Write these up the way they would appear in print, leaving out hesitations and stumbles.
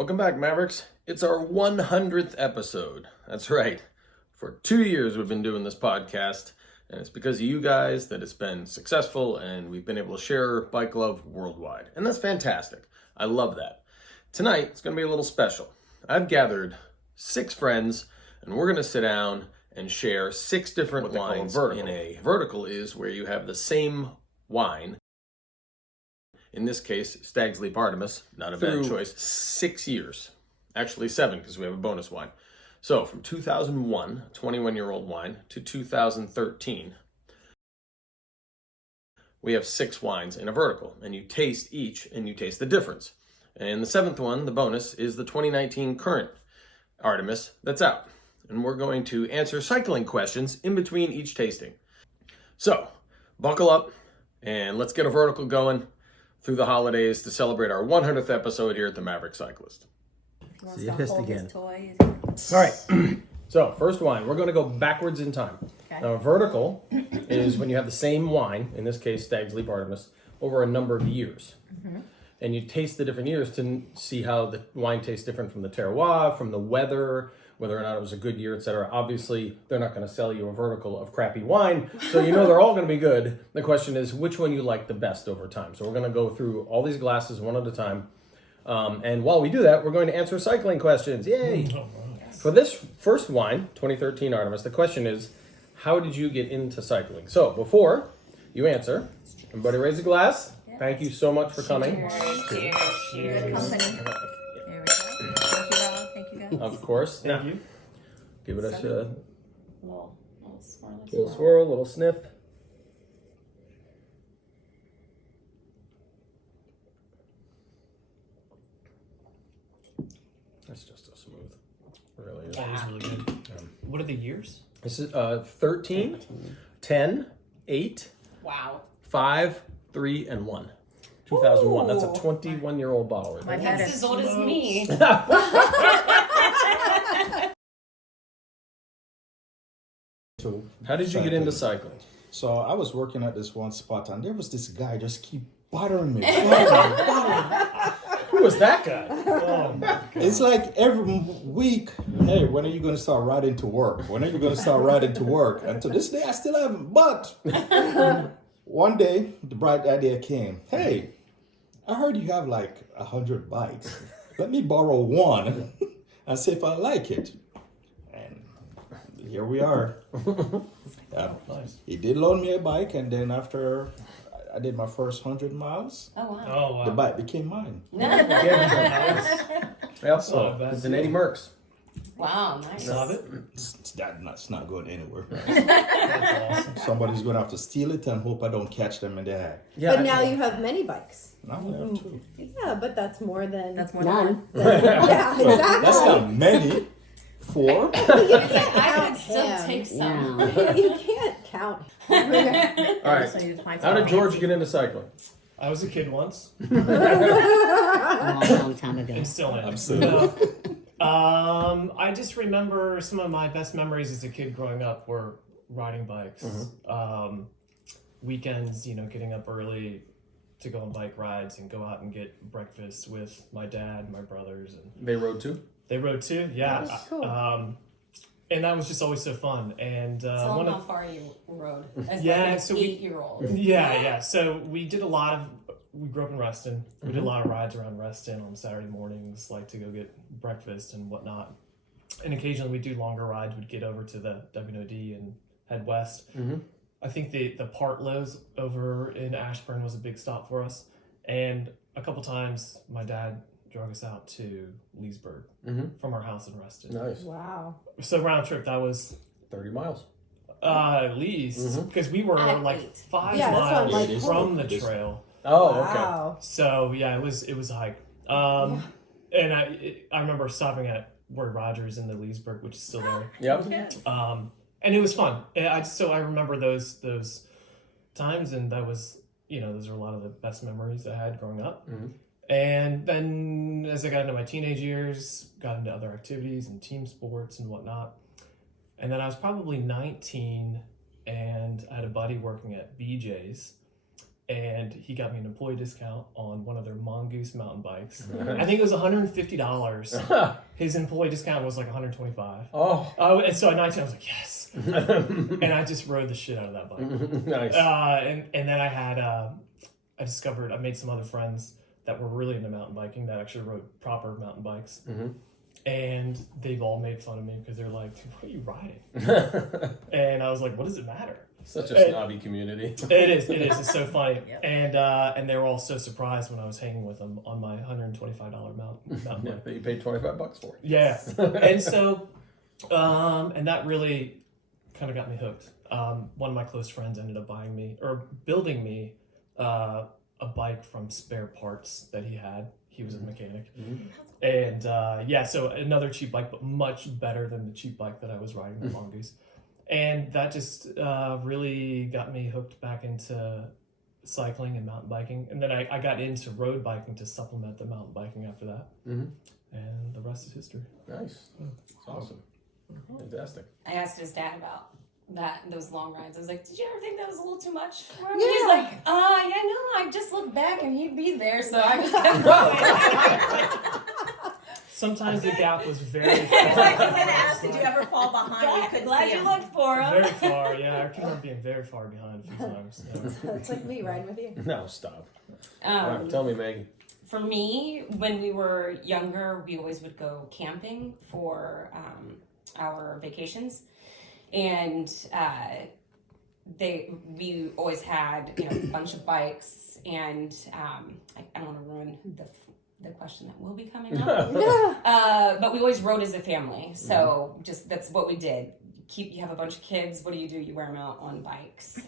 Welcome back, Mavericks. It's our 100th episode. That's right. For 2 years we've been doing this podcast, and it's because of you guys that it's been successful and we've been able to share bike love worldwide. And that's fantastic. I love that. Tonight, it's going to be a little special. I've gathered 6 friends, and we're going to sit down and share 6 different wines in a vertical is where you have the same wine. In this case, Stag's Leap Artemis, not a bad choice, 6 years. Actually 7, because we have a bonus wine. So from 2001, a 21-year-old wine, to 2013, we have 6 wines in a vertical, and you taste each, and you taste the difference. And the 7th one, the bonus, is the 2019 current Artemis that's out. And we're going to answer cycling questions in between each tasting. So, buckle up, and let's get a vertical going through the holidays to celebrate our 100th episode here at the Maverick Cyclist. See you pissed again. All right. So, first wine, we're going to go backwards in time. Okay. Now, a vertical is when you have the same wine, in this case, Stag's Leap Artemis, over a number of years. Mm-hmm. And you taste the different years to see how the wine tastes different from the terroir, from the weather, whether or not it was a good year, etc. Obviously, they're not going to sell you a vertical of crappy wine, so you know they're all going to be good. The question is, which one you like the best over time? So we're going to go through all these glasses one at a time. And while we do that, we're going to answer cycling questions. Yay! Yes. For this first wine, 2013 Artemis, the question is, how did you get into cycling? So before you answer, everybody raise a glass. Yes. Thank you so much for coming. Cheers. Cheers. Company. There we go. Thank you, Rob. Thank you, guys. Of course. Thank you. Give it a little swirl. Little swirl, little sniff. That's just so smooth. It really is. That was really good. What are the years? This is 13, 10, 8, Wow. 5, 3, and 1. 2001. That's a 21-year-old bottle. Right My there. head That's as old as me. So, how did you get into cycling? So I was working at this one spot, and there was this guy just keep bothering me. Who was that guy? Oh my God. It's like every week, hey, when are you going to start riding to work? When are you going to start riding to work? And to this day, I still haven't. But one day, the bright idea came. Hey, I heard you have like 100 bikes. Let me borrow one and see if I like it. And here we are. Nice. He did loan me a bike, and then after I did my first 100 miles, Oh, wow. Oh wow. the bike became mine. Yep. So bad. It's an Eddie Merckx. Wow, nice. Love it. It's not going anywhere. That's awesome. Somebody's going to have to steal it and hope I don't catch them in the act. Yeah. But now you have many bikes. Now I have two. Yeah, but that's more than That's more none. than Yeah, Well, exactly. that's not many. 4. You can't I count could still him. take some. You can't count him. All right. How did George get into cycling? I was a kid once, A long time ago. and still am. Absolutely. I just remember some of my best memories as a kid growing up were riding bikes. Weekends, getting up early to go on bike rides and go out and get breakfast with my dad, my brothers, and They rode too? they rode too. Yeah. That's cool. And that was just always so fun. And Tell one them of how far you rode as Yeah, like an so 8-year-old. Yeah. So we did a lot of. We grew up in Reston. We did a lot of rides around Reston on Saturday mornings, like to go get breakfast and whatnot. And occasionally we'd do longer rides. We'd get over to the WNOD and head west. I think the Partlows over in Ashburn was a big stop for us. And a couple times my dad drug us out to Leesburg from our house in Reston. Nice. Wow. So round trip, that was 30 miles. at least, because we were At like 8. 5 Yeah, that's what I'm miles like. from the trail. Oh, okay. Wow. So yeah, it was a hike. And I remember stopping at Ward Rogers in the Leesburg, which is still there. Yep. And it was fun. And I remember those times, and that was those are a lot of the best memories I had growing up. And then as I got into my teenage years, got into other activities and team sports and whatnot. And then I was probably 19, and I had a buddy working at BJ's. and he got me an employee discount on one of their Mongoose mountain bikes. I think it was $150. His employee discount was like $125. Oh. And so at 19, I was like, yes. And I just rode the shit out of that bike. Nice. And then I made some other friends that were really into mountain biking that actually rode proper mountain bikes. And they've all made fun of me because they're like, dude, what are you riding? And I was like, what does it matter? Such a snobby community. It is. It's so funny. And they were all so surprised when I was hanging with them on my $125 mountain bike. That you paid $25 for. Yeah. And so, and that really kind of got me hooked. One of my close friends ended up building me a bike from spare parts that he had. He was a mechanic. And so another cheap bike, but much better than the cheap bike that I was riding, the Mongoose. And that just really got me hooked back into cycling and mountain biking. And then I got into road biking to supplement the mountain biking after that. And the rest is history. Nice. That's awesome. Fantastic. I asked his dad about those long rides. I was like, did you ever think that was a little too much for him? Yeah. He's like, no, I just looked back and he'd be there, so I just kept going. Sometimes the gap was very It's like, far. I was gonna ask, did you ever fall behind? You couldn't Glad see you him. looked for him. Very far, yeah. I remember being very far behind a few times. Yeah. It's like me riding with you. No, stop. All right, tell me, Maggie. For me, when we were younger, we always would go camping for our vacations, and we always had a bunch of bikes, and I don't want to ruin the question that will be coming up, but we always rode as a family. So just that's what we did. You have a bunch of kids. What do? You wear them out on bikes.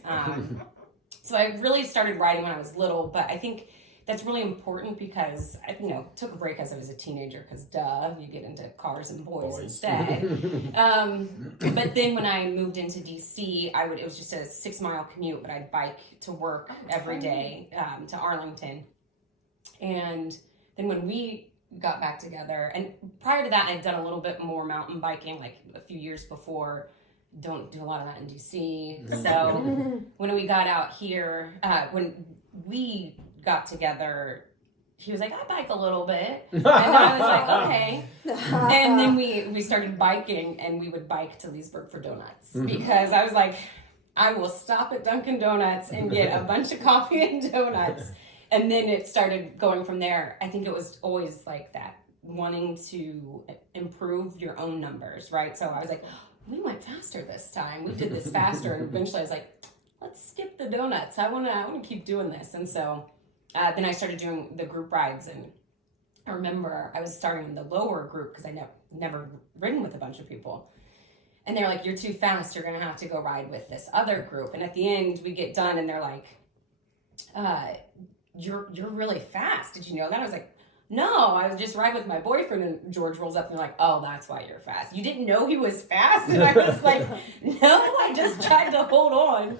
So I really started riding when I was little, but I think that's really important because I took a break as I was a teenager because you get into cars and boys. Instead. But then when I moved into DC, it was just a 6-mile commute, but I'd bike to work every day to Arlington. And then when we got back together, and prior to that, I'd done a little bit more mountain biking, like a few years before. Don't do a lot of that in DC. So when we got out here, when we got together, he was like, I bike a little bit. And I was like, okay. And then we started biking, and we would bike to Leesburg for donuts. Because I was like, I will stop at Dunkin' Donuts and get a bunch of coffee and donuts. And then it started going from there. I think it was always like that, wanting to improve your own numbers, right? So I was like, we went faster this time. We did this faster. And eventually I was like, let's skip the donuts. I want to keep doing this. And so then I started doing the group rides. And I remember I was starting in the lower group because I never ridden with a bunch of people. And they're like, you're too fast. You're going to have to go ride with this other group. And at the end, we get done and they're like, you're really fast. Did you know that? I was like, no, I was just riding with my boyfriend. And George rolls up and they're like, oh, that's why you're fast. You didn't know he was fast? And I was like, no, I just tried to hold on.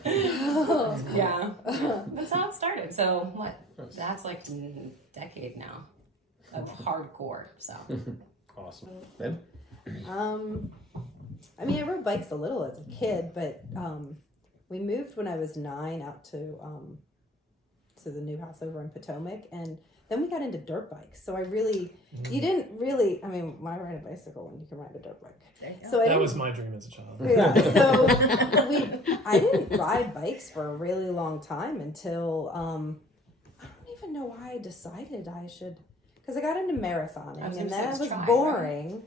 Yeah. That's how it started. So what? That's like a decade now of hardcore. So Awesome. Ben? I mean, I rode bikes a little as a kid, but we moved when I was 9 out to the new house over in Potomac, and then we got into dirt bikes. So I really, I mean, why ride a bicycle when you can ride a dirt bike? So That was my dream as a child. Yeah, so I didn't ride bikes for a really long time until, I don't even know why I decided I should, because I got into marathoning, and that was boring.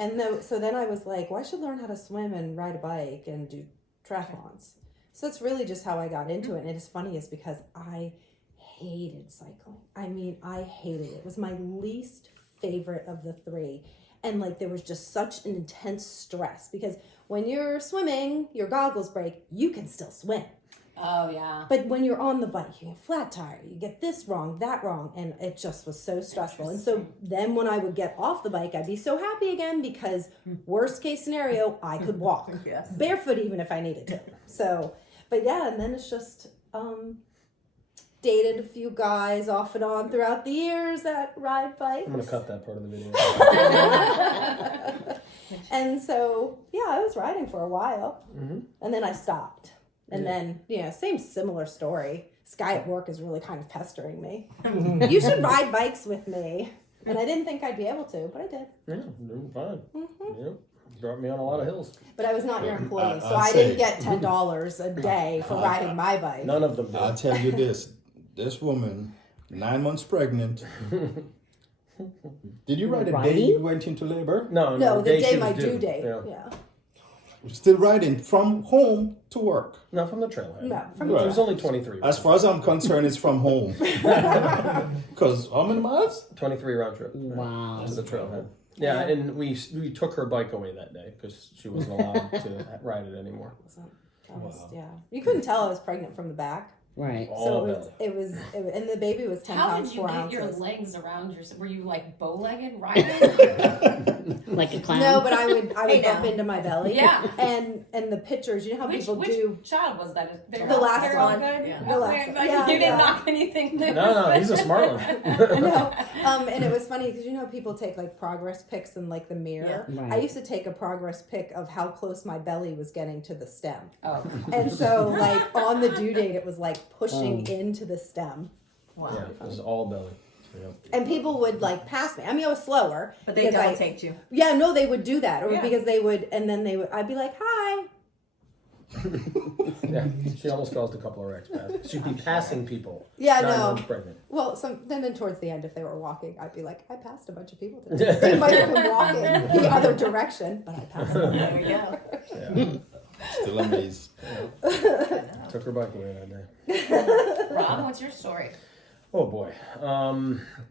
And so then I was like, well, I should learn how to swim and ride a bike and do triathlons. So it's really just how I got into it. And it's funny is because I hated cycling. I mean, I hated it. It was my least favorite of the 3. And like, there was just such an intense stress because when you're swimming, your goggles break, you can still swim. Oh, yeah. But when you're on the bike, you get flat tire, you get this wrong, that wrong, and it just was so stressful. And so then when I would get off the bike, I'd be so happy again because worst case scenario, I could walk. Yes. Barefoot even if I needed to. So, but yeah, and then it's just dated a few guys off and on throughout the years that ride bikes. I'm going to cut that part of the video. And so, yeah, I was riding for a while, and then I stopped. And then, similar story. Sky at work is really kind of pestering me. You should ride bikes with me. And I didn't think I'd be able to, but I did. Yeah, doing fine. Yeah, brought me on a lot of hills. But I was not your employee, so I'll I say- didn't get $10 a day for riding my bike. None of them did. I'll tell you this woman, 9 months pregnant. Did you ride a day you went into labor? No, No, the day she my was due date. Yeah. Yeah. Still riding from home to work. No, from the trailhead. No, from She the was only 23. As far as I'm concerned, it's from home. Because how many miles? 23 round trip. Wow. To the trailhead. Yeah, and we took her bike away that day because she wasn't allowed to ride it anymore. Yeah. You couldn't tell I was pregnant from the back. Right. So All it was, and the baby was 10 How pounds, did you 4 get ounces. your legs around your? Were you like bow-legged riding? Like a clown. No, but I would Hey, bump now. into my belly. Yeah. And the pictures, you know how which people do. child was that? They're The all- last they're all one. good? Yeah. The last Okay, one. but Yeah, you yeah. didn't knock anything loose. No, he's a smart one. No, and it was funny because you know people take like progress pics in like the mirror. Yeah. Right. I used to take a progress pic of how close my belly was getting to the stem, Oh, and so like on the due date it was like pushing into the stem, Wow. Yeah, it was all belly. Yeah. and people would like pass me. I mean, I was slower, But they because double I- taped you. Yeah, no, they would do that, or Yeah. because they would, and then they would. I'd be like, "Hi." Yeah, she almost caused a couple of wrecks. She'd be passing people. Yeah, 9 no. months pregnant. Well, then towards the end, if they were walking, I'd be like, "I passed a bunch of people today." They might have been walking the other direction, but I passed them. There we go. Yeah. Still amazed. Took her bike away that day. Rob, what's your story? Oh boy.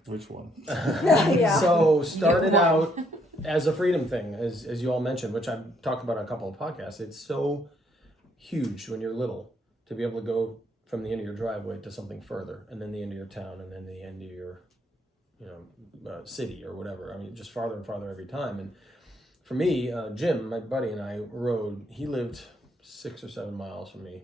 Which one? Yeah. So started out as a freedom thing, as you all mentioned, which I've talked about on a couple of podcasts. It's so huge when you're little to be able to go from the end of your driveway to something further, and then the end of your town, and then the end of your, city or whatever. I mean, just farther and farther every time. And for me, Jim, my buddy, and I rode. He lived 6 or 7 miles from me.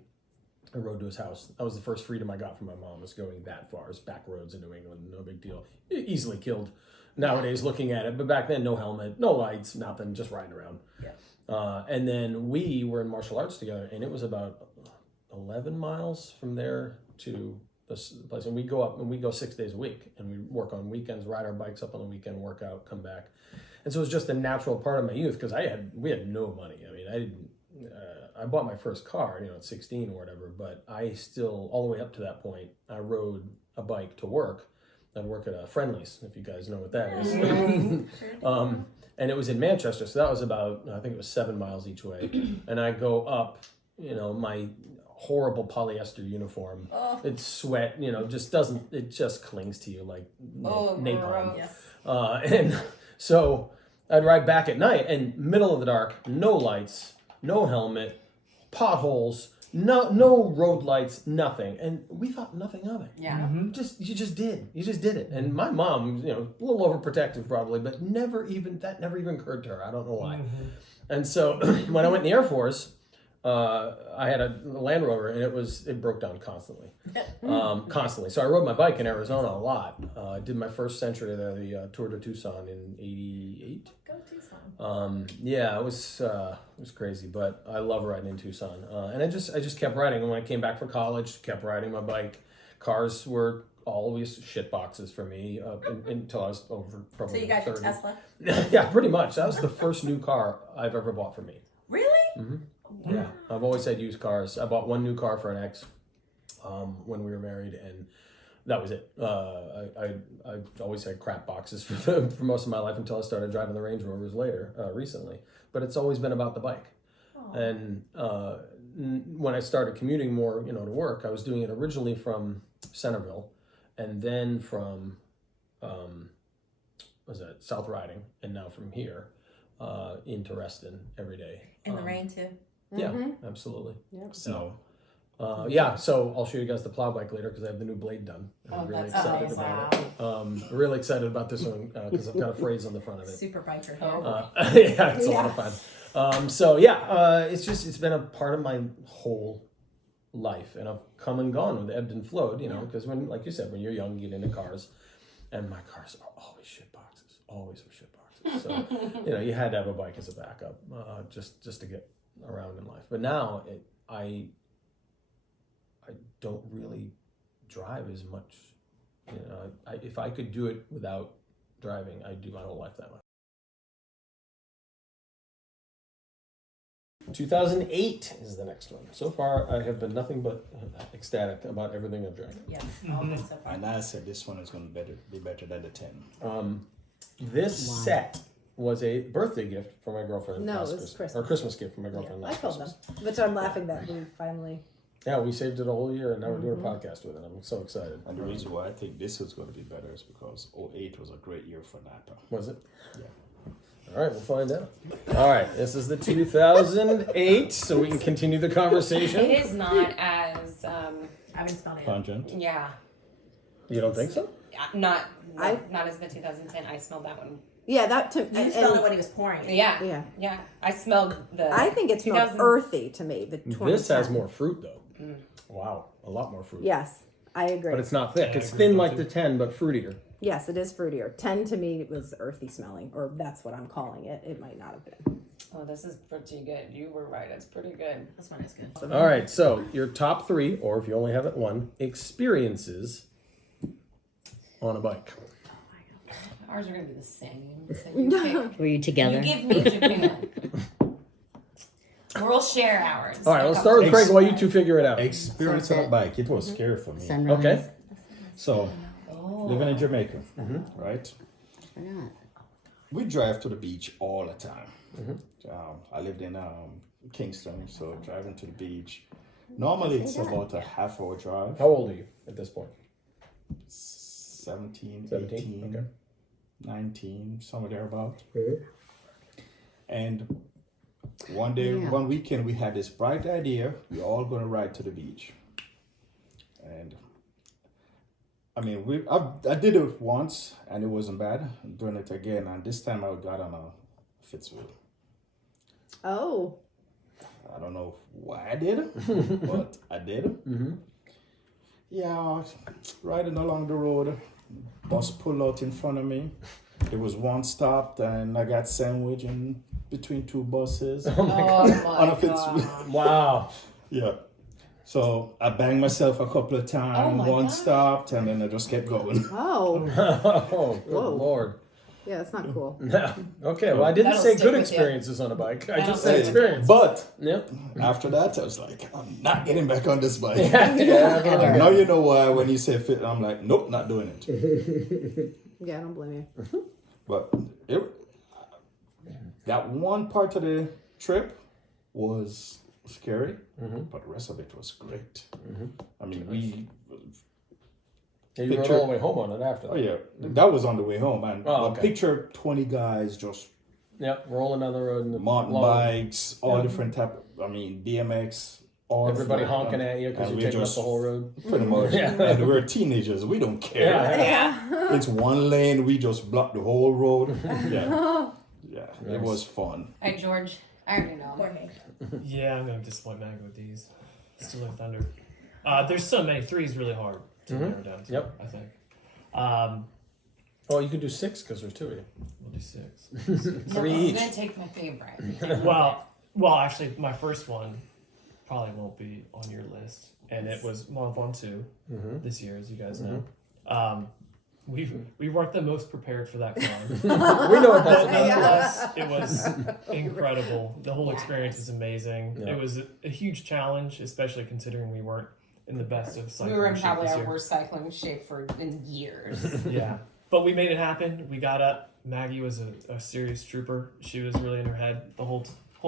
I rode to his house. That was the first freedom I got from my mom, was going that far. It's back roads in New England, no big deal. Easily killed nowadays looking at it, but back then, no helmet, no lights, nothing, just riding around. Yeah. And then we were in martial arts together, and it was about 11 miles from there to this place. And we go up, and we go 6 days a week, and we work on weekends, ride our bikes up on the weekend, work out, come back. And so it was just a natural part of my youth, because we had no money. I mean, I didn't. I bought my first car, at 16 or whatever, but I still, all the way up to that point, I rode a bike to work. I'd work at a Friendly's, if you guys know what that is. And it was in Manchester, so that was about, I think it was 7 miles each way. And I go up, my horrible polyester uniform. It's sweat, it just clings to you like napalm. Yes. And so I'd ride back at night, and middle of the dark, no lights, no helmet, potholes, no road lights, nothing. And we thought nothing of it. Yeah. You just did it. And my mom, a little overprotective probably, but that never even occurred to her. I don't know why. And so when I went in the Air Force, I had a Land Rover, and it broke down constantly. Constantly. So I rode my bike in Arizona a lot. I did my first century there, the Tour de Tucson in '88. Go Tucson. Yeah, it was crazy, but I love riding in Tucson. And I just kept riding. And when I came back from college, kept riding my bike. Cars were always shit boxes for me until I was over probably So you got 30. your Tesla? Yeah, pretty much. That was the first new car I've ever bought for me. Really? Yeah, I've always had used cars. I bought one new car for an ex when we were married, and that was it. I always had crap boxes for most of my life until I started driving the Range Rovers recently. But it's always been about the bike. And when I started commuting more, to work, I was doing it originally from Centerville, and then from South Riding, and now from here into Reston every day. In the rain too? Yeah, absolutely. Yep. So, so I'll show you guys the plow bike later because I have the new blade done. And I'm really that's excited awesome. about it. Really excited about this one because I've got a phrase on the front of it. Super biker Oh. here. Yeah, it's a lot of fun. It's been a part of my whole life, and I've come and gone with ebbed and flowed. Because when, like you said, when you're young, you get into cars, and my cars are always shit boxes. Always were shit boxes. So you had to have a bike as a backup, just to get around in life. But now I don't really drive as much. You know, if I could do it without driving, I'd do my whole life that way. 2008 is the next one. So far, I have been nothing but ecstatic about everything I've drank. Yeah, all good so far. And I said this one is going to be better than the 10. This set was a birthday gift for my girlfriend. No, last it was Christmas. Or Christmas gift for my girlfriend I last told them, Christmas. which I'm laughing that we finally. Yeah, we saved it a whole year, and now we're doing a podcast with it. I'm so excited. And the reason why I think this is going to be better is because 08 was a great year for Napa. Was it? Yeah. All right, we'll find out. All right, this is the 2008, so we can continue the conversation. It is not as I haven't smelled it. Pungent. yeah, You don't think so? not as the 2010. I smelled that one. Yeah, that took. You smelled it when he was pouring it. Yeah, Yeah. I smelled the. I think it smells 2000 earthy to me. The 2010. This has more fruit, though. Wow, a lot more fruit. Yes, I agree. But it's not thick. Yeah, I It's agree thin with like you. the 10, but fruitier. Yes, it is fruitier. 10 to me was earthy smelling, or that's what I'm calling it. It might not have been. Oh, this is pretty good. You were right. It's pretty good. This one is good. All right, so your top 3, or if you only have it one, experiences on a bike. Ours are gonna be the same. So you pick. Were you together? You give me Japan. We'll share ours. All right, let's start with Craig while you two figure it out. Experience on a bike. It was scary for me. Sunrise? Okay. So, living in Jamaica, right? Or not? We drive to the beach all the time. I lived in Kingston, so driving to the beach. Normally, it's about a half-hour drive. How old are you at this point? 17, 17? 18, Okay. 19, somewhere thereabout. Mhm. And one day, one weekend, we had this bright idea. We're all going to ride to the beach. And I mean, I did it once, and it wasn't bad. I'm doing it again, and this time I got on a Fitzwheel. Oh. I don't know why I did it, but I did it. Yeah, riding along the road, bus pulled out in front of me. There was one stop, and I got sandwiched in between two buses. Oh my On a Fitzwheel. god. Wow. Yeah. So I banged myself a couple of times. Oh my one gosh. stopped, and then I just kept going. Oh. Oh, good Whoa. Lord. Yeah, that's not cool. Okay, well, I didn't That'll say stick good with you. experiences on a bike. I That'll just said stick with you. experience. But Yep. after that, I was like, I'm not getting back on this bike. Yeah. Now you know why when you say fit, I'm like, nope, not doing it. Yeah, I don't blame you. But that one part of the trip was scary, but the rest of it was great. I mean, You rode all the way home on it after that. oh yeah, that was on the way home, and Oh, okay. picture 20 guys just Yep, rolling down the road in the mountain long- bikes, all different type. BMX, all Everybody flat, honking at you because and you're we taking up just- the whole road. Pretty much, and we're teenagers. We don't care. Yeah. It's one lane. We just block the whole road. Yeah, it was fun. All right, George. I already know. Pour me. Yeah, I'm gonna disappoint Maggie with these. Still in Thunder. There's so many. 3 is really hard to narrow down to. Yep. I think. Oh, you can do 6 because there's 2 of you. We'll do 6. 3 I'm each. gonna take my favorite. Well, actually, my first one probably won't be on your list, and it was Mont Ventoux this year, as you guys know. We weren't the most prepared for that climb. We know what that's But about. nonetheless, it was incredible. The whole experience was amazing. Yeah. It was a huge challenge, especially considering we weren't in the best of We cycling were in shape probably this our year. worst cycling shape in years. Yeah, but we made it happen. We got up. Maggie was a serious trooper. She was really in her head the whole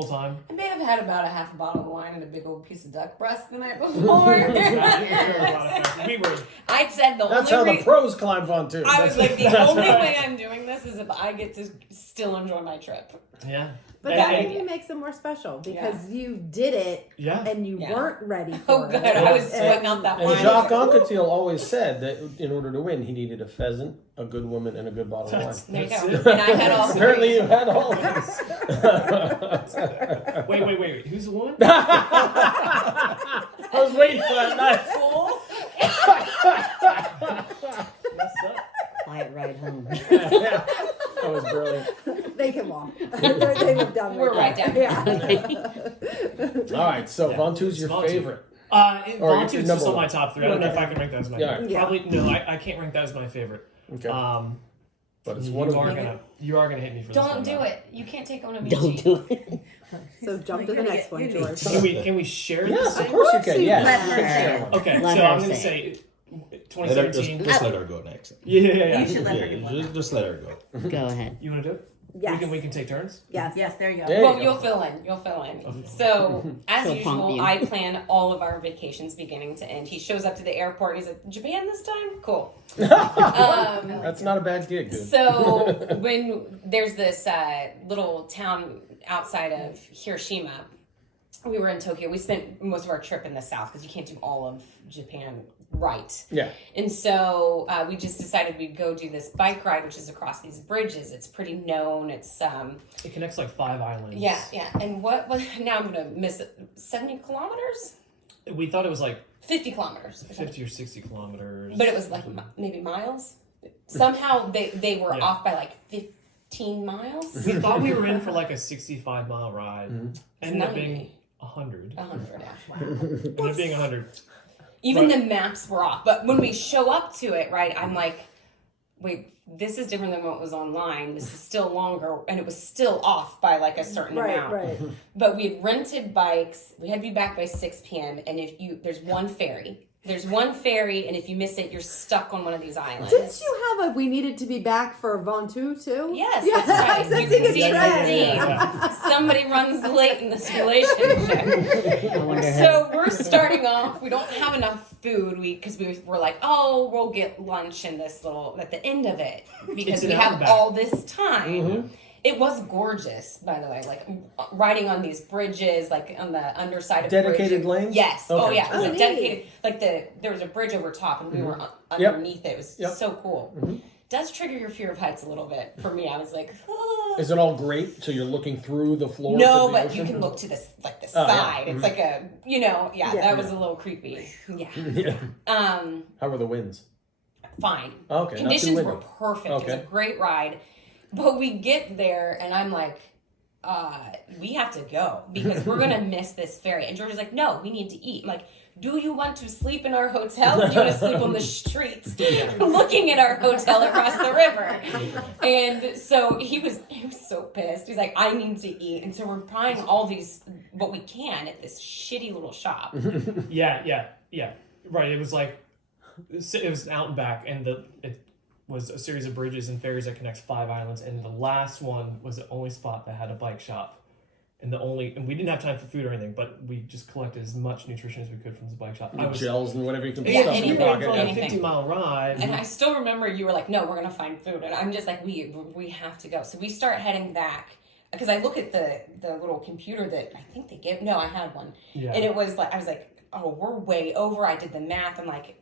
time. I may have had about a half a bottle of wine and a big old piece of duck breast the night before. We were I said the That's how only the pros climb pontoon. I was like, the That's only right. way I'm doing this is if I get to still enjoy my trip. yeah. But And- that and- maybe makes it more special because you did it yeah. and you Yeah. weren't ready Oh, for good. it. I was sweating out that And wine. Jacques Anquetil always said that in order to win, he needed a pheasant, a good woman, and a good bottle of wine. There you That's go. it. And I had all Apparently, you three. had all of this. Wait. Who's the woman? I was waiting for that knife. Fool. Messed up. Quiet ride home. Yeah, that was brilliant. They can walk. They live down We're right down Yeah. All right, so Yeah. Ventoux your Small team. favorite. Volunteer is number just on my one. top 3. I don't know if I can rank that as my Yeah. favorite. Yeah. Probably no. I can't rank that as my favorite. Okay. But it's You one of are the. gonna hit me for this Don't one. do though. it. You can't take Onamichi. Don't do it. So jump to the next one, George. Can we share this? Yes, of thing? course you can. Yes. Let her Sure. share. Okay, Let so her I'm gonna say say Let her, 2017. just let her go next. Yeah. You should let her Yeah, do one. just let her go. Go ahead. You want to do it? Yes. We can take turns. Yes. Yes, there you go. There you Well, go. you'll fill in. You'll fill in. So, as She'll usual, prompt you. I plan all of our vacations beginning to end. He shows up to the airport and he's like, Japan this time? Cool. That's not a bad gig, dude. So, when there's this little town outside of Hiroshima, we were in Tokyo. We spent most of our trip in the south because you can't do all of Japan right. Yeah. And so we just decided we'd go do this bike ride, which is across these bridges. It's pretty known. It's It connects like 5 islands. yeah. And what now I'm gonna miss it. 70 kilometers, We thought it was like 50 kilometers, 50 or 60 kilometers. but it was like maybe miles. Somehow they were Yeah. off by like 15 miles. We thought we were in for like a 65-mile ride. Ended up 90. being 100. 100. Yeah. Ended up being 100. Even Right. the maps were off. But when we show up to it, right, I'm like, wait, this is different than what was online. This is still longer, and it was still off by like a certain amount. Right. But we had rented bikes. We had to be back by 6 p.m. And there's one ferry. There's one ferry, and if you miss it, you're stuck on one of these islands. Didn't you have we needed to be back for Vontu too? Yes, Yeah, that's right. I'm You sensing can a see trend. the theme. Somebody runs late in this relationship. I wonder how. So we're starting off. We don't have enough food. Because we were like, oh, we'll get lunch in this little at the end of it because It's we an have outback. all this time. It was gorgeous, by the way. Like riding on these bridges, like on the underside of Dedicated bridges. lanes? Yes. Okay. Oh yeah. It was Oh, a neat. dedicated. Like there was a bridge over top, and we were underneath it. It was so cool. Does trigger your fear of heights a little bit for me. I was like, ah. Is it all great? So you're looking through the floor? No, of the but ocean? you can look to the like the Oh, yeah. side. It's like a that was a little creepy. Yeah. Yeah. How were the winds? Fine. Okay. Not too Conditions windy. were perfect. It was Okay. a great ride. But we get there and I'm like, we have to go because we're gonna miss this ferry. And George is like, no, we need to eat. I'm like, do you want to sleep in our hotel or do you want to sleep on the streets looking at our hotel across the river? And so he was so pissed. He's like, I need to eat. And so we're buying all these what we can at this shitty little shop. Yeah. Right. It was like it was out and back, and it was a series of bridges and ferries that connects 5 islands, and the last one was the only spot that had a bike shop, and we didn't have time for food or anything, but we just collected as much nutrition as we could from this bike shop. Gels and whatever you can Yeah, stuff in your anything. pocket. For Yeah. a 50-mile ride. And I still remember you were like, no, we're going to find food. And I'm just like, we have to go. So we start heading back. Because I look at the little computer that I think they give. No, I had one. Yeah. And it was like, I was like, oh, we're way over. I did the math. I'm like,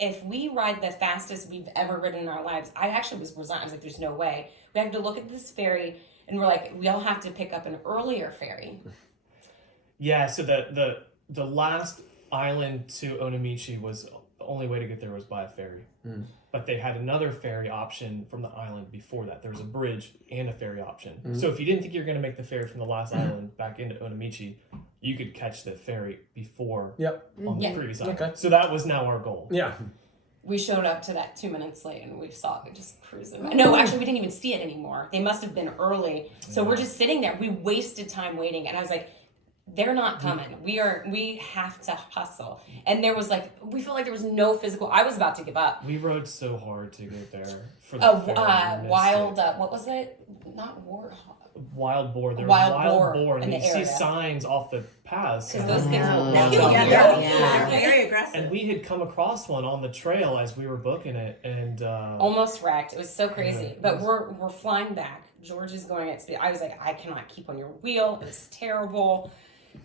if we ride the fastest we've ever ridden in our lives, I actually was resigned. I was like, there's no way. We have to look at this ferry. And we're like, we'll have to pick up an earlier ferry. Yeah, so the last island to Onamichi was the only way to get there was by a ferry. But they had another ferry option from the island before that. There was a bridge and a ferry option. So if you didn't think you were going to make the ferry from the last island back into Onamichi, you could catch the ferry before on the previous island. Okay. So that was now our goal. Yeah. We showed up to that 2 minutes late and we saw it just cruising by. No, actually, we didn't even see it anymore. They must have been early. So we're just sitting there. We wasted time waiting. And I was like, they're not coming. We have to hustle. And there was like, we felt like there was no physical. I was about to give up. We rode so hard to get there for the ferry. We missed Wild, it. what was it? Not warthog. Wild boar. There Wild was wild boar boar, in and the you see area. signs off the paths. Because those things Oh, will yeah. kill you. Yeah. They're very aggressive. And we had come across one on the trail as we were booking it, and Almost wrecked. It was so crazy. Yeah. But we're flying back. George is going at speed. I was like, I cannot keep on your wheel. It was terrible.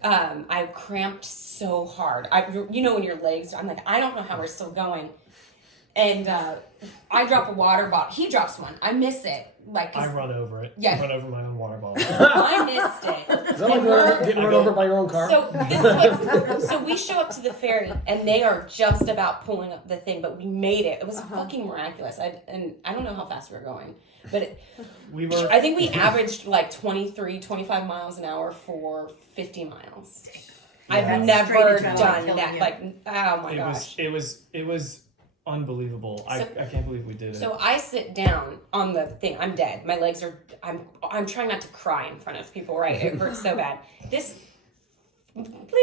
I cramped so hard. When your legs, I'm like, I don't know how we're still going. And I drop a water bottle. He drops one. I miss it. Like I run over it. Yeah. I run over my own water bottle. I missed it. Is that like getting run over by your own car? So we show up to the ferry and they are just about pulling up the thing, but we made it. It was fucking miraculous. I don't know how fast we were going, but I think we averaged like 23, 25 miles an hour for 50 miles. I've Yeah. never Straight adrenaline done killing that. you. Like, oh my gosh. It was unbelievable. I can't believe we did it. So I sit down on the thing. I'm dead. My legs are. I'm trying not to cry in front of people. Right? It hurts so bad. This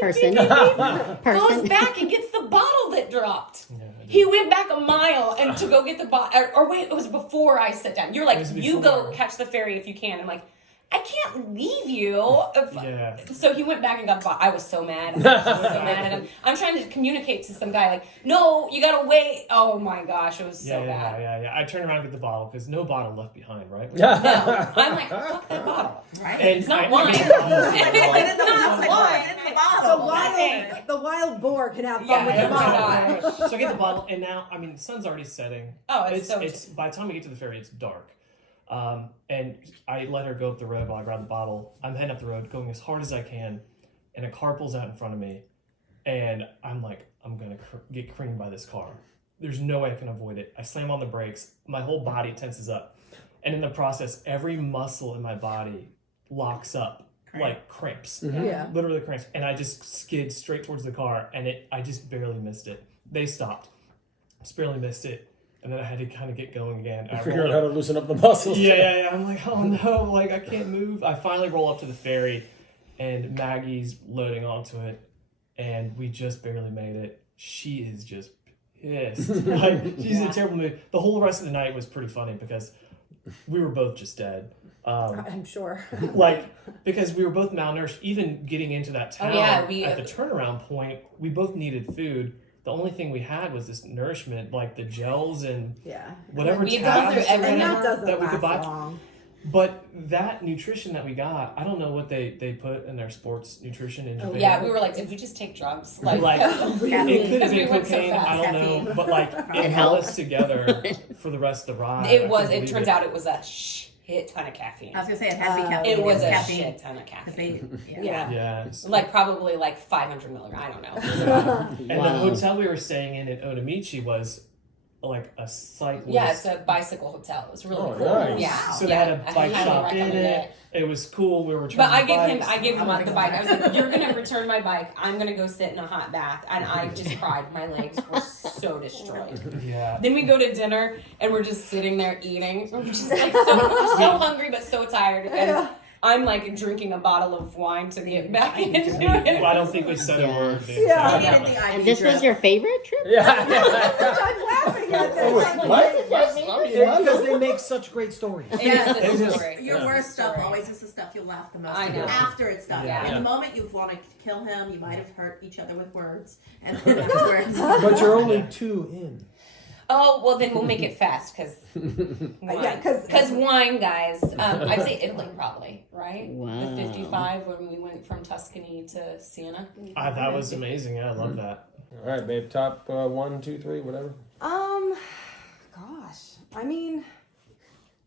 Person. goes back and gets the bottle that dropped. Yeah, He went back a mile and to go get the bottle. Or wait, it was before I sit down. You're like, was you go before. catch the ferry if you can. I'm like, I can't leave you. Yeah. So he went back and got the bottle. I was so mad. I was so mad at him. I'm trying to communicate to some guy like, no, you gotta wait. Oh my gosh, it was so bad. Yeah. I turned around and get the bottle because no bottle left behind, right? No, I'm like, fuck that bottle. Right? And It's not I wine. get the bottle. It's not wine. In the bottle. The wild boar can have fun Yeah, with oh the my bottle. gosh. So I get the bottle, and now the sun's already setting. Oh, it's so. It's by the time we get to the ferry, it's dark. And I let her go up the road while I grab the bottle. I'm heading up the road, going as hard as I can, and a car pulls out in front of me, and I'm like, I'm gonna get creamed by this car. There's no way I can avoid it. I slam on the brakes. My whole body tenses up, and in the process, every muscle in my body locks up like cramps. Yeah. Literally cramps, and I just skid straight towards the car, and I just barely missed it. They stopped, just barely missed it, and then I had to kind of get going again. I Figure out rolled how to loosen up the muscles. yeah. I'm like, oh no, like I can't move. I finally roll up to the ferry, and Maggie's loading onto it, and we just barely made it. She is just pissed. Like she's in a terrible mood. The whole rest of the night was pretty funny because we were both just dead. I'm sure. Like because we were both malnourished. Even getting into that town at the turnaround point, we both needed food. The only thing we had was this nourishment, like the gels and whatever We had gone through tabs everything. And that doesn't that we could buy. last long. But that nutrition that we got, I don't know what they put in their sports nutrition in Japan. Yeah, we were like, did we just take drugs? Like, it could have Because we been went so cocaine, I fast. don't know. But like it held us together for the rest of the ride. it was. It turns out it was a shit ton of caffeine. I was gonna say it had to be caffeine. It was a caffeine. shit ton of caffeine. Because they, Yeah. Yeah. Like probably like 500 milligrams. I don't know. And the Wow. hotel we were staying in Onamichi was like a cyclist. Yeah, it's a bicycle hotel. It was really Oh, cool. nice. Yeah. So they yeah. had a bike I highly shop in recommend it. It was cool. We were But trying I to gave him I'm the bike. I was like, "You're gonna return my bike. I'm gonna go sit in a hot bath." And I just cried. My legs were so destroyed. Yeah. Then we go to dinner and we're just sitting there eating. We're just like so hungry but so tired. And I'm like drinking a bottle of wine to get back into it. Well, I don't think we said a word. dude. Yeah. You needed the IV And this drip. was your favorite trip? Yeah. I'm laughing at this. Because they make such great stories. It is a story. Your Yeah. worst stuff always is the stuff you'll laugh the most I know. after it's done. Yeah. In Yeah. the moment you want to kill him, you might have hurt each other with words, and then afterwards, But you're only 2 in. Oh well, then we'll make it fast because wine, guys. I'd say Italy probably, right? Wow. The 55 when we went from Tuscany to Siena. That was amazing. Yeah, I love that. All right, babe. Top 1, 2, 3, whatever. Gosh, I mean,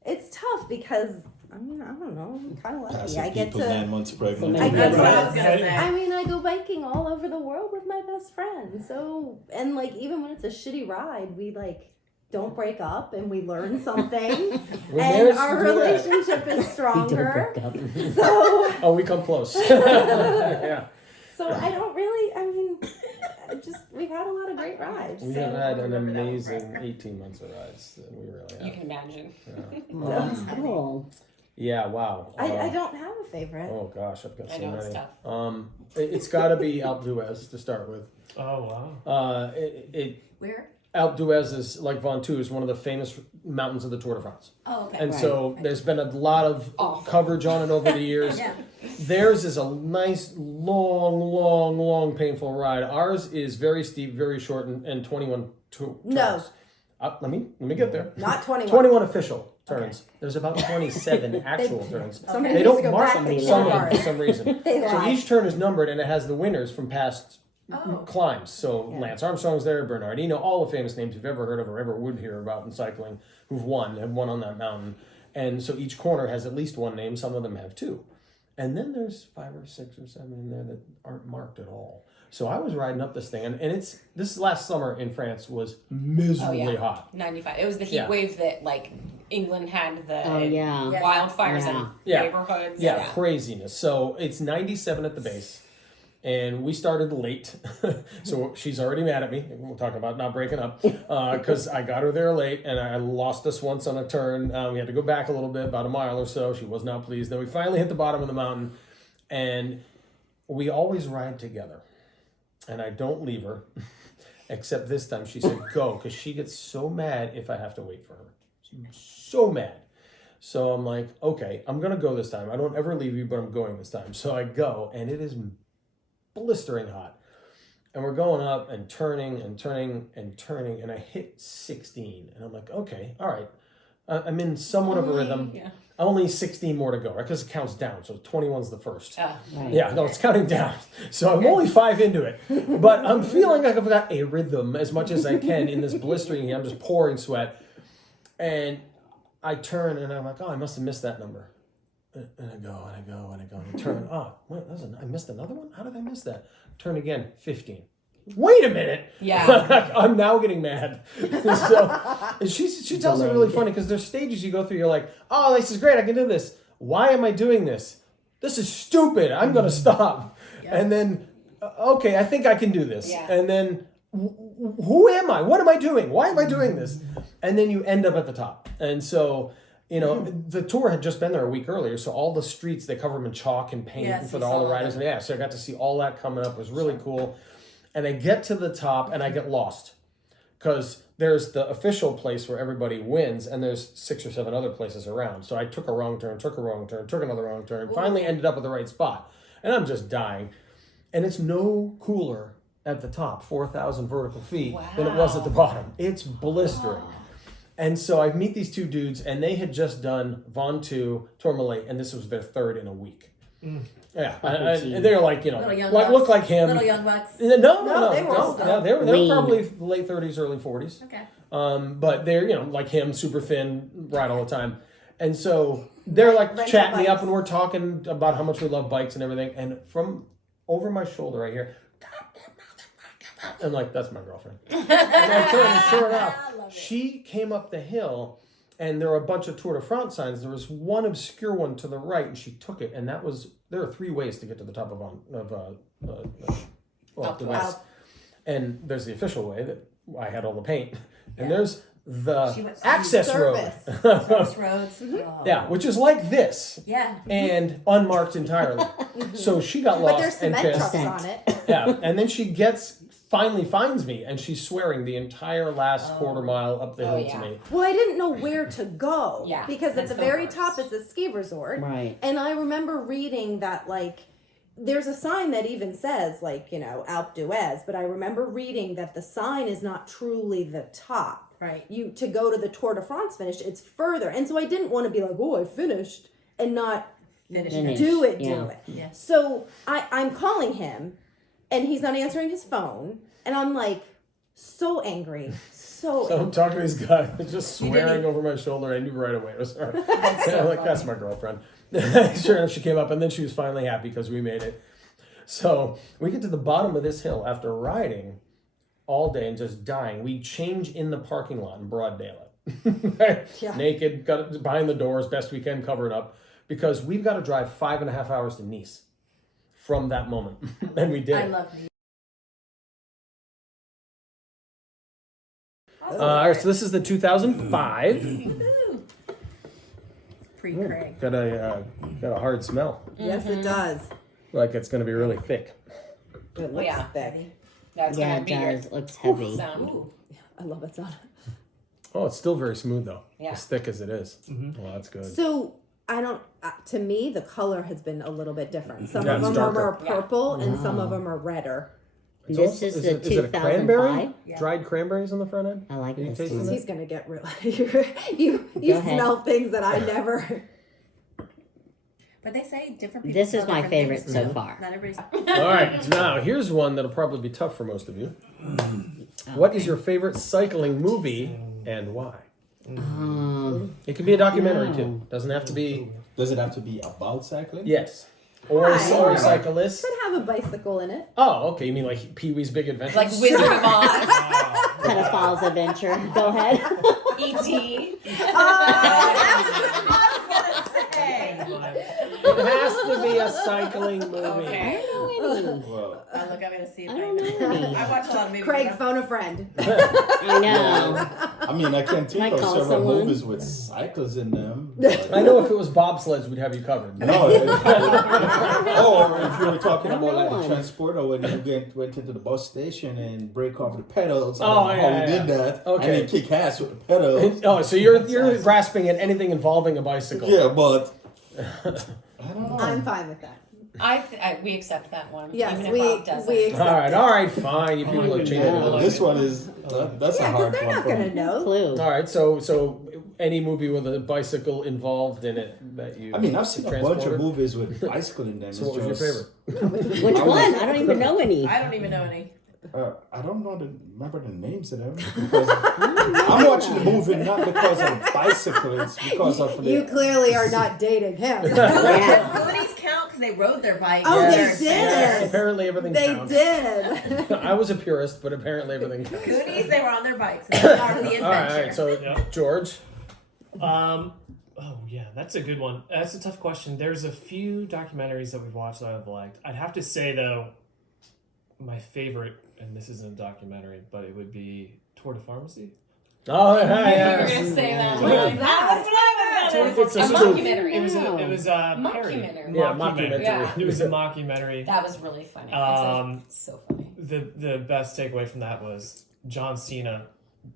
it's tough because I don't know. I'm kind of lucky. Passing I get people to. 9 months pregnant. I that's what I was Right. gonna say. I mean, I go biking all over the world with my best friend. So, and like, even when it's a shitty ride, we like don't break up and we learn something. We And managed our to do that. relationship is stronger. Don't break up. So, Oh, we come close. Yeah. so I don't really, I mean, we've had a lot of great rides. We so. have had an amazing 18 months of rides. We really You have. can imagine. Yeah. That's cool. Yeah, wow. I don't have a favorite. Oh gosh, I've got I so know, it's many. tough. It's got to be Alpe d'Huez to start with. Oh wow. Where? Alpe d'Huez is like Ventoux is one of the famous mountains of the Tour de France, Oh, okay. and Right. so there's been a lot of Awful. coverage on it over the years. Yeah. Theirs is a nice, long, painful ride. Ours is very steep, very short, and 21 turns. No. Let me get there. Not 21. 21 official turns. There's about 27 actual turns. Somebody They needs don't to go mark back them and some of count. them for some reason. They So lie. each turn is numbered and it has the winners from past Oh. climbs. So Yeah. Lance Armstrong's there, Bernardino, all the famous names you've ever heard of or ever would hear about in cycling have won on that mountain. And so each corner has at least one name. Some of them have 2. And then there's 5 or 6 or 7 in there that aren't marked at all. So I was riding up this thing, and this last summer in France was miserably hot. 95. It was the heat Yeah. wave that like England had the Oh, yeah. wildfires Yeah. in Yeah. neighborhoods. Yeah, craziness. So it's 97 at the base. And we started late, so she's already mad at me. We'll talk about not breaking up, because I got her there late, and I lost us once on a turn. We had to go back a little bit, about a mile or so. She was not pleased. Then we finally hit the bottom of the mountain, and we always ride together. And I don't leave her, except this time she said go, because she gets so mad if I have to wait for her. She's so mad. So I'm like, okay, I'm going to go this time. I don't ever leave you, but I'm going this time. So I go, and it is blistering hot. And we're going up and turning and turning and turning, and I hit 16. And I'm like, okay, all right. I'm in somewhat of a rhythm. Yeah. Only 16 more to go, right? Because it counts down. So 21's the first. Right. Yeah, no, it's counting down. So I'm only 5 into it. But I'm feeling like I've got a rhythm as much as I can in this blistering heat. I'm just pouring sweat. And I turn, and I'm like, oh, I must have missed that number. And I go, and I go, and I go, and I turn. Oh, wait, I missed another one? How did I miss that? Turn again, 15. Wait a minute. Yeah. I'm now getting mad. So she tells me really funny, because there's stages you go through. You're like, oh, this is great. I can do this. Why am I doing this? This is stupid. I'm going to stop. Yeah. And then, okay, I think I can do this. Yeah. And then, who am I? What am I doing? Why am I doing this? And then you end up at the top. And so, you know, the tour had just been there a week earlier, so all the streets, they cover them in chalk and paint for all the riders. And so I got to see all that coming up. It was really cool. And I get to the top, and I get lost, because there's the official place where everybody wins, and there's 6 or 7 other places around. So I took a wrong turn, took another wrong turn, finally ended up at the right spot. And I'm just dying. And it's no cooler at the top, 4,000 vertical feet, than it was at the bottom. It's blistering. And so I meet these 2 dudes, and they had just done Ventoux, Tourmalet, and this was their 3rd in a week. Yeah, and they're like, you know, like look like him. Little young bucks. They were They're probably late 30s, early 40s. Okay. But they're, you know, like him, super thin, ride all the time. And so they're like chatting me up, and we're talking about how much we love bikes and everything. And from over my shoulder, I hear, I'm like, that's my girlfriend. And I turn, and sure enough, she came up the hill, and there were a bunch of Tour de France signs. There was one obscure one to the right, and she took it. And that was, there are 3 ways to get to the top of the West. And there's the official way that I had all the paint. And there's the access road. Service roads. Yeah, which is like this. Yeah. And unmarked entirely. So she got lost. But there's cement trucks on it. Yeah, and then she finally finds me, and she's swearing the entire last quarter mile up the hill to me. Well, I didn't know where to go. Yeah, because at the very top it's a ski resort. Right. And I remember reading that, like, there's a sign that even says, like, you know, Alpe d'Huez, but I remember reading that the sign is not truly the top. Right. You, to go to the Tour de France finish, it's further. And so I didn't want to be like, oh, I finished, and not do it. Yeah. So I'm calling him, and he's not answering his phone, and I'm like so angry. So I'm talking to this guy, just swearing over my shoulder. I knew right away it was her. I'm like, that's my girlfriend. Sure enough, she came up, and then she was finally happy because we made it. So we get to the bottom of this hill after riding all day and just dying. We change in the parking lot in broad daylight. Naked, got it behind the doors, best we can, cover it up, because we've got to drive 5.5 hours to Nice from that moment. And we did. I love you. All right, so this is the 2005. Pre-Craig. Got a hard smell. yes, it does. Like it's going to be really thick. It looks thick. That's Yeah, gonna it be your does. It looks heavy. sound. I love it, Zana. Oh, it's still very smooth though. Yeah. As thick as it is. Well, that's good. So I don't. To me, the color has been a little bit different. Some Yeah, of it's them are darker. more purple, and some of them are redder. It's This also- is the it a cranberry? 2005. Yeah. Dried cranberries on the front end? I like You this tasting one. that? He's gonna get really. you Go ahead. smell things that I never. But they say different people. This is smell my different favorite things. so far. Not everybody's. All right, so now here's one that'll probably be tough for most of you. What is your favorite cycling movie and why? It could be a documentary too. Doesn't have to be. Does it have to be about cycling? Yes. Or Right. or a cyclist. Could have a bicycle in it. Oh, okay. You mean like Pee-wee's Big Adventure? Like Wizard of Oz, Pedophile's Adventure. Go ahead. E.T. It has to be a cycling movie. Okay. Well, Oh, look, I'm gonna see if I don't know any. I watch a lot of movies. Craig, but phone a friend. I know. I mean, I can think Might of call several someone. movies with cycles in them. but- I know if it was bobsleds, we'd have you covered. No, or if you were talking about like No. the transporter when you went into the bus station and break off the pedals. I Oh, don't know how yeah, we yeah. did that. Okay. And then kick ass with the pedals. Oh, so you're grasping at anything involving a bicycle. Yeah, but I don't know. I'm fine with that. We accept that one. Yes, even if we Rob doesn't. accept All right, fine. You people are changing know. the This one is that's a Yeah, because hard they're one not for gonna me. know. Clue. All right, so any movie with a bicycle involved in it that you. I mean, I've seen a bunch transported? of movies with bicycle in them. So It's what was your just- favorite? Which one? I don't even know any. I don't even know any. I don't remember the names of them. Because I'm watching the movie not because of bicycles, because of You the. clearly are not dating him. Yeah. Does Goonies count because they rode their bike? Oh, and they they're- did. Yes, apparently everything They counts. did. I was a purist, but apparently everything counts. Goonies, they were on their bikes. And they are the adventure. All right, so Yeah. George. Oh yeah, that's a good one. That's a tough question. There's a few documentaries that we've watched that I've liked. I'd have to say though, my favorite, and this isn't a documentary, but it would be Tour de Pharmacy. Oh, You were yeah. gonna say that. What is Like, that? That's what I was gonna It's say. a A spoof. mockumentary. It was a parody. Mockumentary. Yeah, mockumentary. Yeah. It was a mockumentary. That was really funny. It's so funny. The best takeaway from that was John Cena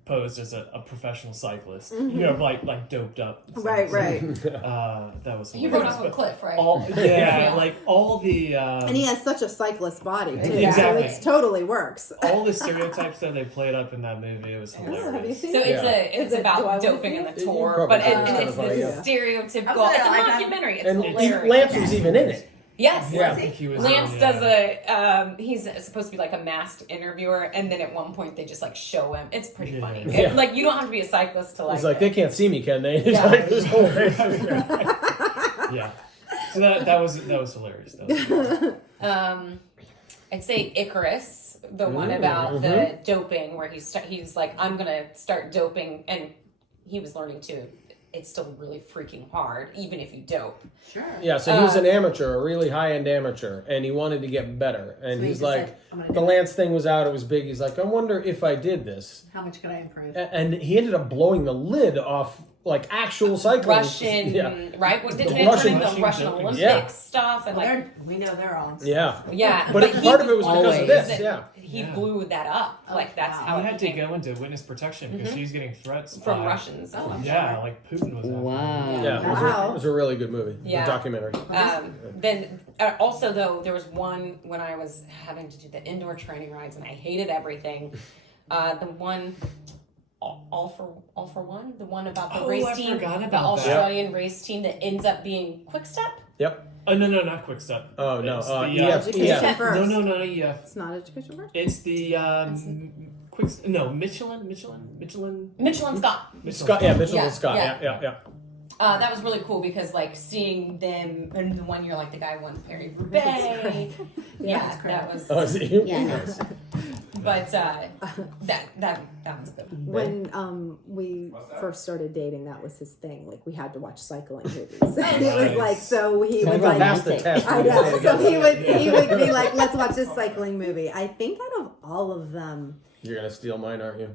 posed as a professional cyclist. You know, like doped up. Right, right. That was He rode hilarious. off a But cliff, right? yeah, like all the And he has such a cyclist body too, Exactly. so it totally works. all the stereotypes that they played up in that movie, it was Have you hilarious. seen So it? it's Yeah. it's Is it- do I about wanna doping see in it? the tour, Probably but kind of it's funny, the yeah. stereotypical. I'm It's a sorry, mockumentary. It's And hilarious. Lance was even in it. Yes. Yeah. I think he was Lance in, does he's supposed to be like a masked interviewer, and then at one point they just like show him. It's pretty Yeah. funny. Yeah. Like you don't have to be a cyclist to like. He's like, it. they can't see me, can they? He's Yeah. like, this whole face. Yeah. So that was hilarious. That was I'd say Icarus, the one about the doping, where he's like, I'm gonna start doping, and he was learning too. It's still really freaking hard, even if you dope. Sure. Yeah, so he was an amateur, a really high-end amateur, and he wanted to get better. And So he he's just like, said, "I'm gonna the do it." Lance thing was out, it was big. He's like, I wonder if I did this. How much could I improve? And he ended up blowing the lid off, like, actual cycling. Russian, Yeah. right? What did The they Russian- turn into Russian Russian Olympics Yeah. stuff and Well, like we know they're on. Yeah. yeah, But he part of it was because of always- this, yeah. He Yeah. blew that up. Like that's wow. how he it had to became go into witness protection because he was getting threats from by- Russians. Oh, I'm Yeah, sure. like Putin was. After him. Wow. Yeah, Wow. it was a really good movie. Yeah. A documentary. Then also though there was one when I was having to do the indoor training rides and I hated everything. The one all for one, the one about the Oh, race I team, forgot the about that. Australian race team that ends up being Quick Step. Yep. Oh no, not Quick Step. Oh, no. It's EF. Education EF. first. No, EF. It's not education first. It's the Michelin. Michelin Scott. Scott, yeah, Mitchell Yeah, and Scott. yeah. Yeah. That was really cool because like seeing them and the one year like the guy won Paris Roubaix. Yeah, that was. Oh, is it? Yeah, I know. But that was good. When we first started dating, that was his thing. Like we had to watch cycling movies. It was like so he So would romantic. Pass the test. I when you say know. it So again. he would be like, let's watch this cycling movie. I think out of all of them, You're gonna steal mine, aren't you?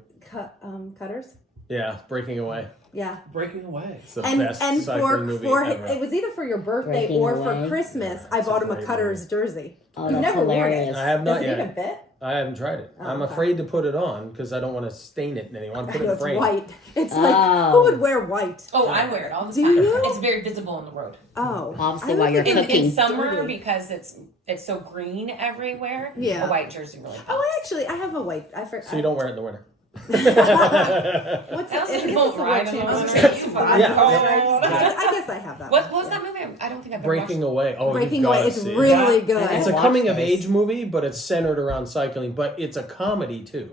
Cutters. Yeah, Breaking Away. Yeah. Breaking Away. It's the And best for cycling movie ever. it was either for your birthday Breaking or for Away. Christmas. I It's a bought him a great Cutters movie. jersey. Oh, You've that's never worn hilarious. it. I have not Does it yet. even fit? I haven't tried it. I'm okay. afraid to put it on because I don't want to stain it anymore. I want to put it in It's frame. white. It's like Oh. who would wear white? Oh, I wear it all the Do time. you? It's very visible on the road. Oh, Obviously I while don't you're think- In cooking. summer Dirty. because it's so green everywhere. Yeah. A white jersey really. Oh, I have a white. I forgot. So you don't wear it in the winter. What's Else it? you It's won't the ride white in the channel. winter. Yeah. I guess I have that. What was that movie? I don't think I've ever Breaking Away. Oh, Breaking you've Away. gotta It's see it. really Yeah. good. It's a Watch coming of this. age movie, but it's centered around cycling. But it's a comedy too.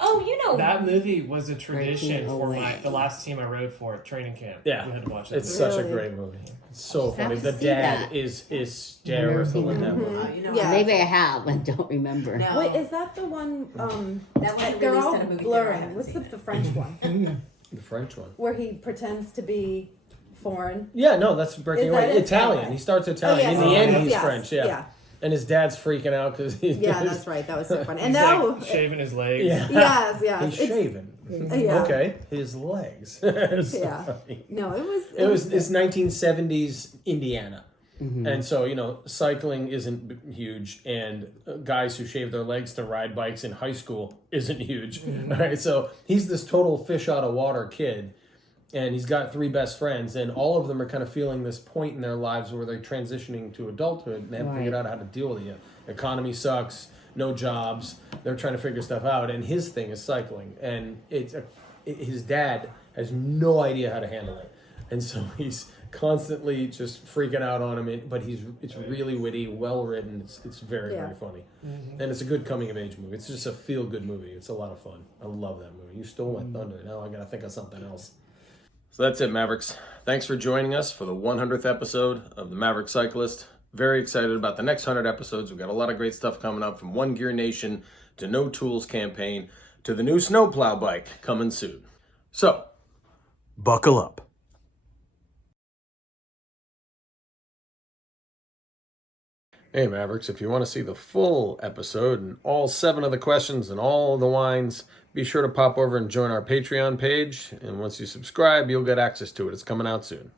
Oh, you know. That movie was a tradition Breaking for Away. the last team I rode for at training camp. Yeah. We had to watch it. It's such a Really? great movie. It's so Have funny. to The see dad that. is hysterical in that movie. You know, Yeah. Maybe I have and don't remember. No. Wait, is that the one? That wasn't They're released all in a movie theater. I blurring. haven't What's seen the French one The French one. where he pretends to be foreign. Yeah, no, that's breaking Is away. that it? Italian. Okay. He starts Italian. yes, In the end, yes, he's yes, French. Yeah. yeah. And his dad's freaking out because he. Yeah, that's right. That was so funny. And He's now, like shaving his legs. Yeah. yes, yes, He's it's- shaven. Yeah. Okay, his legs. Yeah. Sorry. No, it was. It's 1970s Indiana. And so, you know, cycling isn't huge, and guys who shave their legs to ride bikes in high school isn't huge. All right, so he's this total fish out of water kid, and he's got 3 best friends, and all of them are kind of feeling this point in their lives where they're transitioning to adulthood, and they haven't figured out how to deal with it. Economy sucks, no jobs, they're trying to figure stuff out, and his thing is cycling, and his dad has no idea how to handle it, and so he's constantly just freaking out on him, but it's really witty, well written. It's very very funny, and it's a good coming of age movie. It's just a feel good movie. It's a lot of fun. I love that movie. You stole my thunder. Now I gotta think of something else. So that's it, Mavericks. Thanks for joining us for the 100th episode of the Maverick Cyclist. Very excited about the next 100 episodes. We've got a lot of great stuff coming up, from One Gear Nation to No Tools campaign to the new snowplow bike coming soon. So buckle up. Hey Mavericks, if you want to see the full episode and all 7 of the questions and all the wines, be sure to pop over and join our Patreon page. And once you subscribe, you'll get access to it. It's coming out soon.